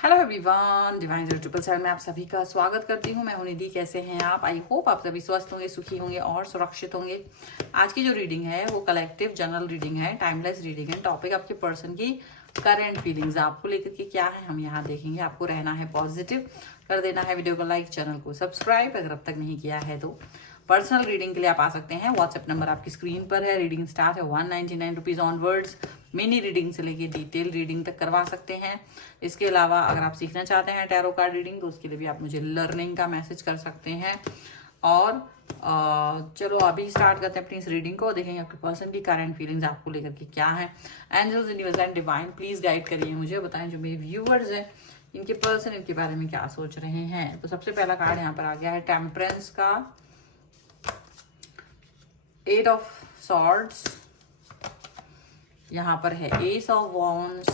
Hello everyone, divine 077 में आप सभी का स्वागत करती हूँ। मैं हूं निधि। कैसे हैं आप? आई होप आप सभी स्वस्थ होंगे, सुखी होंगे और सुरक्षित होंगे। आज की जो रीडिंग है वो कलेक्टिव जनरल रीडिंग है, टाइमलेस रीडिंग है। टॉपिक आपके पर्सन की करंट फीलिंग्स आपको लेकर के क्या है हम यहाँ देखेंगे। आपको रहना है पॉजिटिव, कर देना है वीडियो को लाइक, चैनल को सब्सक्राइब अगर अब तक नहीं किया है तो। पर्सनल रीडिंग के लिए आप आ सकते हैं। व्हाट्सएप नंबर आपकी स्क्रीन पर है। रीडिंग स्टार्ट है 199 रुपीज ऑनवर्ड्स। मिनी रीडिंग से लेके डिटेल रीडिंग तक करवा सकते हैं। इसके अलावा अगर आप सीखना चाहते हैं टैरो कार्ड रीडिंग तो उसके लिए भी आप मुझे लर्निंग का मैसेज कर सकते हैं। और चलो अभी स्टार्ट करते हैं अपनी इस रीडिंग को। देखेंगे आपके पर्सन की करंट फीलिंग्स आपको लेकर के क्या है। Angels, universe and divine please guide करिए मुझे, बताएं जो मेरे व्यूअर्स हैं इनके पर्सन इनके बारे में क्या सोच रहे हैं। तो सबसे पहला कार्ड यहाँ पर आ गया है टेम्परेंस का, 8 ऑफ सॉर्ड्स, यहाँ पर है एस ऑफ वॉन्ड्स,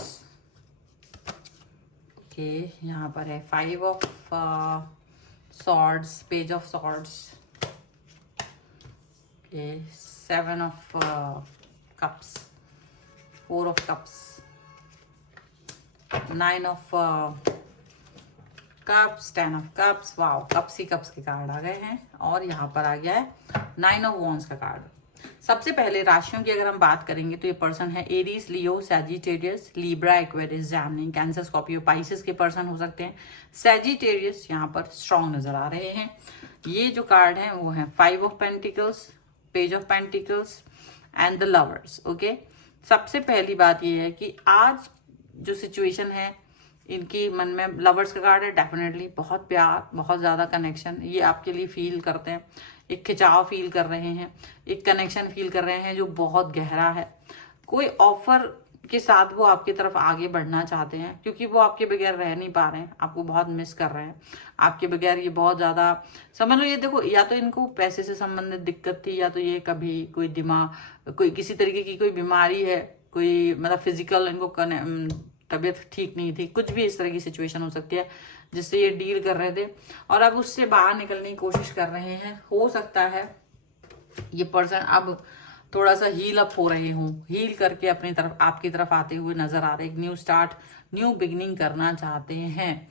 ओके, यहाँ पर है 5 of swords, page of swords, okay, 7 of cups, 4 of cups, 9 of cups, 10 of cups. Wow, cups he cups के कार्ड आ गए हैं। और यहाँ पर आ गया है 9 ऑफ वॉन्ड्स का कार्ड। सबसे पहले राशियों की अगर हम बात करेंगे तो ये पर्सन है Aries, Leo, Sagittarius, Libra, Aquarius, Gemini, Cancer, Scorpio, Pisces के पर्सन हो सकते हैं। सैजिटेरियस यहाँ पर स्ट्रॉन्ग नजर आ रहे हैं। ये जो कार्ड है वो है 5 of pentacles, page of pentacles and the lovers. Okay, सबसे पहली बात ये है कि आज जो सिचुएशन है इनकी मन में, लवर्स का कार्ड है, डेफिनेटली बहुत प्यार, बहुत ज़्यादा कनेक्शन ये आपके लिए फील करते हैं। एक खिंचाव फील कर रहे हैं, एक कनेक्शन फील कर रहे हैं जो बहुत गहरा है। कोई ऑफर के साथ वो आपकी तरफ आगे बढ़ना चाहते हैं क्योंकि वो आपके बगैर रह नहीं पा रहे हैं, आपको बहुत मिस कर रहे हैं। आपके बगैर ये बहुत ज़्यादा, समझ लो ये देखो, या तो इनको पैसे से संबंधित दिक्कत थी, या तो ये कभी कोई दिमाग, कोई किसी तरीके की कोई बीमारी है, कोई मतलब फिजिकल इनको तबीयत ठीक नहीं थी, कुछ भी इस तरह की सिचुएशन हो सकती है जिससे ये डील कर रहे थे और अब उससे बाहर निकलने की कोशिश कर रहे हैं। हो सकता है ये पर्सन अब थोड़ा सा हील अप हो रहे हों, हील करके अपनी तरफ, आपकी तरफ आते हुए नजर आ रहे, एक न्यू स्टार्ट, न्यू बिगिनिंग करना चाहते हैं।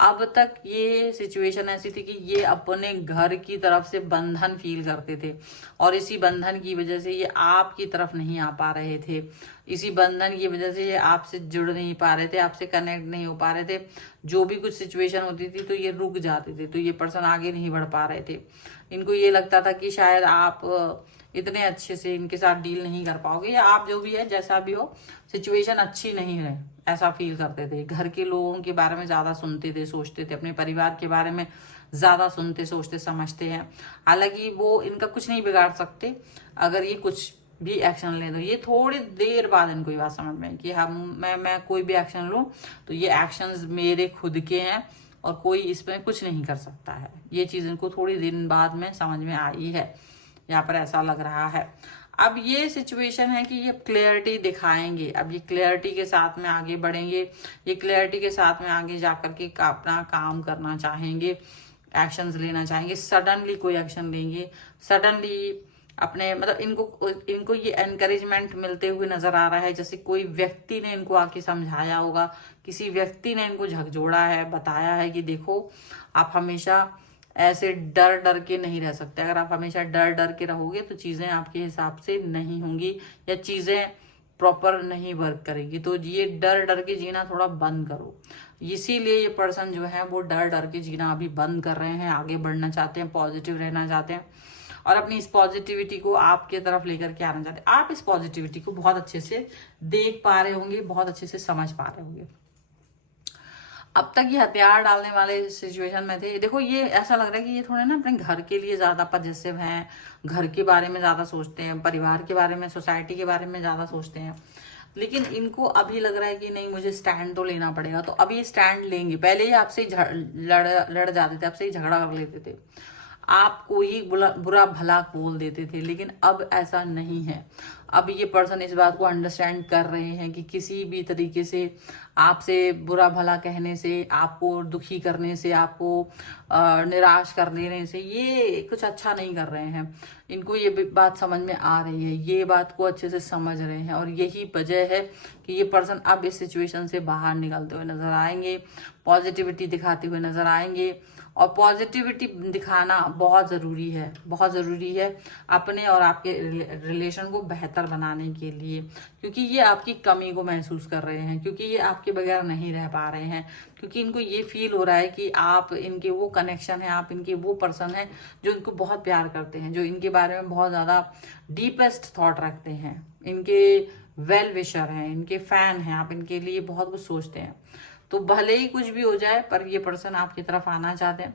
अब तक ये सिचुएशन ऐसी थी कि ये अपने घर की तरफ से बंधन फील करते थे और इसी बंधन की वजह से ये आपकी तरफ नहीं आ पा रहे थे। इसी बंधन की वजह से ये आपसे जुड़ नहीं पा रहे थे, आपसे कनेक्ट नहीं हो पा रहे थे। जो भी कुछ सिचुएशन होती थी तो ये रुक जाते थे, तो ये पर्सन आगे नहीं बढ़ पा रहे थे। इनको ये लगता था कि शायद आप इतने अच्छे से इनके साथ डील नहीं कर पाओगे, या आप जो भी है जैसा भी हो सिचुएशन अच्छी नहीं है, ऐसा फील करते थे। घर के लोगों के बारे में ज्यादा सुनते थे, सोचते थे, अपने परिवार के बारे में ज्यादा सुनते, सोचते, समझते हैं। हालांकि वो इनका कुछ नहीं बिगाड़ सकते अगर ये कुछ भी एक्शन ले, तो ये थोड़ी देर बाद इनको ये बात समझ में आई कि मैं कोई भी एक्शन लूं तो ये एक्शंस मेरे खुद के हैं और कोई इसमें कुछ नहीं कर सकता है। ये चीज इनको थोड़ी दिन बाद में समझ में आई है, यहाँ पर ऐसा लग रहा है। अब ये सिचुएशन है कि ये क्लियरिटी दिखाएंगे, अब ये क्लियरिटी के साथ में आगे बढ़ेंगे, ये क्लियरिटी के साथ में आगे जाकर के अपना काम करना चाहेंगे, एक्शंस लेना चाहेंगे, सडनली कोई एक्शन लेंगे, सडनली अपने, मतलब इनको ये एनकरेजमेंट मिलते हुए नजर आ रहा है, जैसे कोई व्यक्ति ने इनको आके समझाया होगा, किसी व्यक्ति ने इनको झकझोड़ा है, बताया है कि देखो आप हमेशा ऐसे डर डर के नहीं रह सकते। अगर आप हमेशा डर डर के रहोगे तो चीजें आपके हिसाब से नहीं होंगी या चीजें प्रॉपर नहीं वर्क करेगी। तो ये डर डर के जीना थोड़ा बंद करो। इसीलिए ये पर्सन जो है वो डर डर के जीना अभी बंद कर रहे हैं, आगे बढ़ना चाहते हैं, पॉजिटिव रहना चाहते हैं और अपनी इस पॉजिटिविटी को आपके तरफ लेकर के आना चाहते हैं। आप इस पॉजिटिविटी को बहुत अच्छे से देख पा रहे होंगे, बहुत अच्छे से समझ पा रहे होंगे। अब तक ये हथियार डालने वाले सिचुएशन में थे। देखो ये ऐसा लग रहा है कि ये थोड़े ना अपने घर के लिए ज्यादा पॉजिटिव हैं, घर के बारे में ज्यादा सोचते हैं, परिवार के बारे में, सोसाइटी के बारे में ज्यादा सोचते हैं। लेकिन इनको अभी लग रहा है कि नहीं, मुझे स्टैंड तो लेना पड़ेगा, तो अभी ये स्टैंड लेंगे। पहले ही आपसे लड़ जाते थे, आपसे ही झगड़ा कर लेते थे, आपको ही बुरा भला बोल देते थे, लेकिन अब ऐसा नहीं है। अब ये पर्सन इस बात को अंडरस्टैंड कर रहे हैं कि किसी भी तरीके से आपसे बुरा भला कहने से, आपको दुखी करने से, आपको निराश कर देने से ये कुछ अच्छा नहीं कर रहे हैं। इनको ये बात समझ में आ रही है, ये बात को अच्छे से समझ रहे हैं, और यही वजह है कि ये पर्सन अब इस सिचुएशन से बाहर निकलते हुए नजर आएंगे, पॉजिटिविटी दिखाते हुए नजर आएंगे। और पॉजिटिविटी दिखाना बहुत ज़रूरी है, बहुत ज़रूरी है अपने और आपके रिलेशन को बेहतर बनाने के लिए, क्योंकि ये आपकी कमी को महसूस कर रहे हैं, क्योंकि ये आपके बगैर नहीं रह पा रहे हैं, क्योंकि इनको ये फील हो रहा है कि आप इनके वो कनेक्शन है, आप इनके वो पर्सन है जो इनको बहुत प्यार करते हैं, जो इनके बारे में बहुत ज़्यादा डीपेस्ट थॉट रखते हैं, इनके वेल विशर हैं, इनके फैन हैं, आप इनके लिए बहुत कुछ सोचते हैं। तो भले ही कुछ भी हो जाए पर ये पर्सन आपकी तरफ आना चाहते हैं,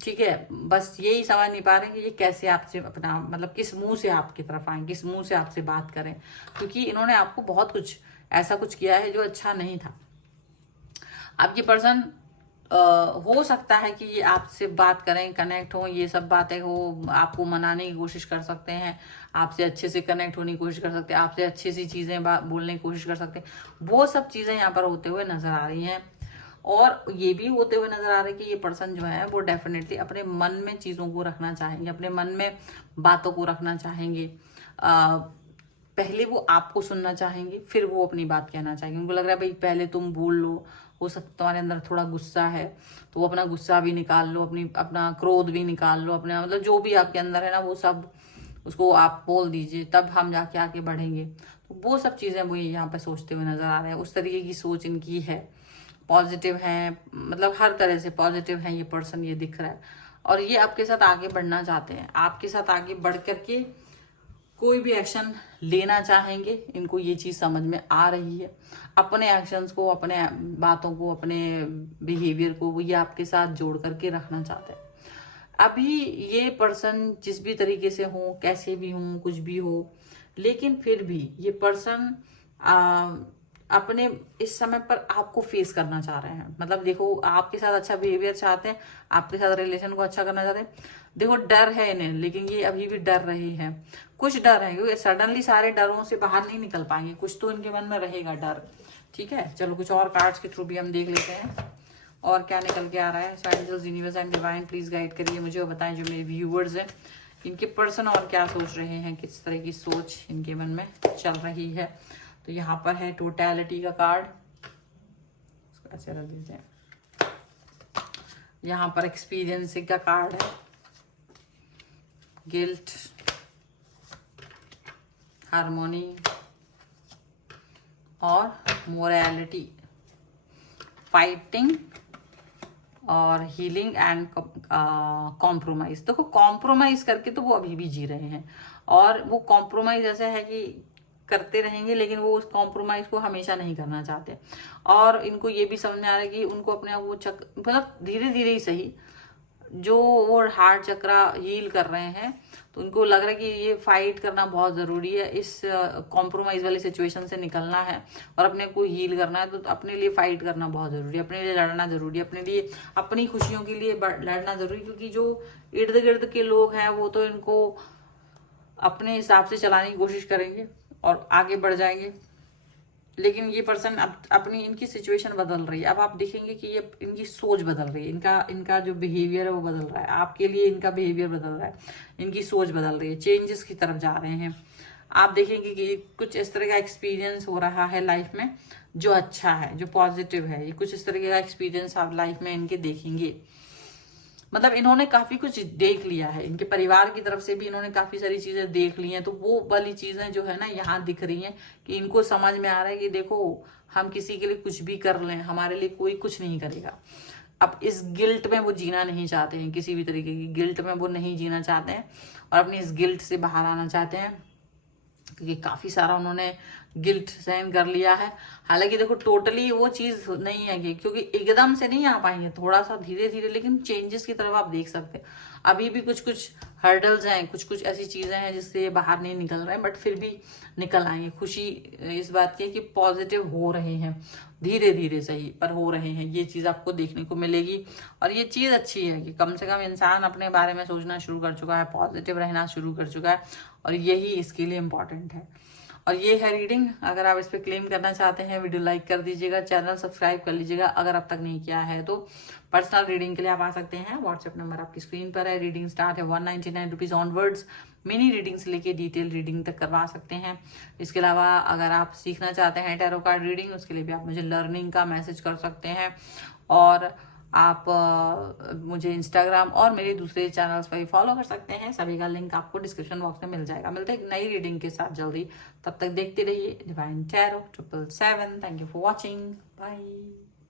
ठीक है। बस यही समझ नहीं पा रहे कि ये कैसे आपसे अपना मतलब किस मुंह से आपकी तरफ आए, किस मुंह से आपसे बात करें, क्योंकि इन्होंने आपको बहुत कुछ ऐसा कुछ किया है जो अच्छा नहीं था। अब ये पर्सन हो सकता है कि ये आपसे बात करें, कनेक्ट हो, ये सब बातें हो, आपको मनाने की कोशिश कर सकते हैं, आपसे अच्छे से कनेक्ट होने की कोशिश कर सकते हैं, आपसे अच्छी सी चीज़ें बोलने की कोशिश कर सकते हैं। वो सब चीज़ें यहाँ पर होते हुए नजर आ रही हैं। और ये भी होते हुए नजर आ रहा है कि ये पर्सन जो है वो डेफिनेटली अपने मन में चीज़ों को रखना चाहेंगे, अपने मन में बातों को रखना चाहेंगे। पहले वो आपको सुनना चाहेंगे, फिर वो अपनी बात कहना चाहेंगे। उनको लग रहा है भाई पहले तुम बोल लो, हो सकता तुम्हारे अंदर थोड़ा गुस्सा है तो वो अपना गुस्सा भी निकाल लो, अपना क्रोध भी निकाल लो, अपना मतलब जो भी आपके अंदर है ना वो सब उसको आप बोल दीजिए, तब हम जाके आगे बढ़ेंगे। तो वो सब चीज़ें वो यहाँ पे सोचते हुए नजर आ रहे हैं। उस तरीके की सोच इनकी है, पॉजिटिव है, मतलब हर तरह से पॉजिटिव है ये पर्सन, ये दिख रहा है। और ये आपके साथ आगे बढ़ना चाहते हैं, आपके साथ आगे बढ़ करके कोई भी एक्शन लेना चाहेंगे। इनको ये चीज़ समझ में आ रही है, अपने एक्शंस को, अपने बातों को, अपने बिहेवियर को वो ये आपके साथ जोड़ करके रखना चाहते हैं। अभी ये पर्सन जिस भी तरीके से हो, कैसे भी हो, कुछ भी हो, लेकिन फिर भी ये पर्सन अपने इस समय पर आपको फेस करना चाह रहे हैं। मतलब देखो, आपके साथ अच्छा बिहेवियर चाहते हैं, आपके साथ रिलेशन को अच्छा करना चाहते हैं। देखो डर है इन्हें, लेकिन ये अभी भी डर रहे हैं, कुछ डर है, क्योंकि सडनली सारे डरों से बाहर नहीं निकल पाएंगे, कुछ तो इनके मन में रहेगा डर। ठीक है, चलो कुछ और कार्ड्स के थ्रू भी हम देख लेते हैं और क्या निकल के आ रहा है। Angels, universe and divine please guide करिए मुझे और बताएं जो मेरे व्यूअर्स हैं इनके पर्सन और क्या सोच रहे हैं, किस तरह की सोच इनके मन में चल रही है। तो यहाँ पर है टोटैलिटी का कार्ड, इसको ऐसे रख दीजिए। यहाँ पर एक्सपीरियंसिंग का कार्ड है, गिल्ट, हार्मोनी और मोरालिटी, फाइटिंग और हीलिंग एंड कॉम्प्रोमाइज। देखो कॉम्प्रोमाइज करके तो वो अभी भी जी रहे हैं, और वो कॉम्प्रोमाइज ऐसा है कि करते रहेंगे, लेकिन वो उस कॉम्प्रोमाइज को हमेशा नहीं करना चाहते। और इनको ये भी समझ में आ रहा है कि उनको अपने वो मतलब धीरे धीरे ही सही जो वो हार्ट चक्रा हील कर रहे हैं, तो उनको लग रहा है कि ये फाइट करना बहुत ज़रूरी है, इस कॉम्प्रोमाइज़ वाली सिचुएशन से निकलना है और अपने को हील करना है। तो अपने लिए फाइट करना बहुत ज़रूरी है, अपने लिए लड़ना ज़रूरी है, अपने लिए अपनी खुशियों के लिए लड़ना ज़रूरी, क्योंकि जो इर्द गिर्द के लोग हैं वो तो इनको अपने हिसाब से चलाने की कोशिश करेंगे और आगे बढ़ जाएंगे। लेकिन ये पर्सन अपनी इनकी सिचुएशन बदल रही है। अब आप देखेंगे कि ये इनकी सोच बदल रही है, इनका जो बिहेवियर है वो बदल रहा है, आपके लिए इनका बिहेवियर बदल रहा है, इनकी सोच बदल रही है, चेंजेस की तरफ जा रहे हैं। आप देखेंगे कि कुछ इस तरह का एक्सपीरियंस हो रहा है लाइफ में जो अच्छा है, जो पॉजिटिव है। ये कुछ इस तरह का एक्सपीरियंस आप लाइफ में इनके देखेंगे। मतलब इन्होंने काफी कुछ देख लिया है, इनके परिवार की तरफ से भी इन्होंने काफी सारी चीजें देख ली हैं। तो वो वाली चीजें जो है ना यहाँ दिख रही हैं कि इनको समझ में आ रहा है कि देखो हम किसी के लिए कुछ भी कर लें, हमारे लिए कोई कुछ नहीं करेगा। अब इस गिल्ट में वो जीना नहीं चाहते हैं, किसी भी तरीके की गिल्ट में वो नहीं जीना चाहते हैं और अपनी इस गिल्ट से बाहर आना चाहते हैं, क्योंकि काफ़ी सारा उन्होंने गिल्ट सहन कर लिया है। हालांकि देखो टोटली वो चीज नहीं है कि, क्योंकि एकदम से नहीं आ पाएंगे, थोड़ा सा धीरे धीरे, लेकिन चेंजेस की तरफ आप देख सकते हैं। अभी भी कुछ कुछ हर्डल्स हैं, कुछ कुछ ऐसी चीजें हैं जिससे ये बाहर नहीं निकल रहे हैं, बट फिर भी निकल आएंगे। खुशी इस बात की है कि पॉजिटिव हो रहे हैं, धीरे धीरे सही पर हो रहे हैं, ये चीज आपको देखने को मिलेगी। और ये चीज अच्छी है कि कम से कम इंसान अपने बारे में सोचना शुरू कर चुका है, पॉजिटिव रहना शुरू कर चुका है, और यही इसके लिए इम्पोर्टेंट है। और ये है रीडिंग। अगर आप इस पर क्लेम करना चाहते हैं, वीडियो लाइक कर दीजिएगा, चैनल सब्सक्राइब कर लीजिएगा अगर अब तक नहीं किया है तो। पर्सनल रीडिंग के लिए आप आ सकते हैं, व्हाट्सएप नंबर आपकी स्क्रीन पर है। रीडिंग स्टार्ट है 199 रुपीज ऑनवर्ड्स। मिनी रीडिंग से लेके डिटेल रीडिंग तक करवा सकते हैं। इसके अलावा अगर आप सीखना चाहते हैं टैरो कार्ड रीडिंग, उसके लिए भी आप मुझे लर्निंग का मैसेज कर सकते हैं। और आप मुझे इंस्टाग्राम और मेरे दूसरे चैनल्स पर भी फॉलो कर सकते हैं, सभी का लिंक आपको डिस्क्रिप्शन बॉक्स में मिल जाएगा। मिलते हैं एक नई रीडिंग के साथ जल्दी, तब तक देखते रहिए divine tarot 777। Thank you for watching, bye.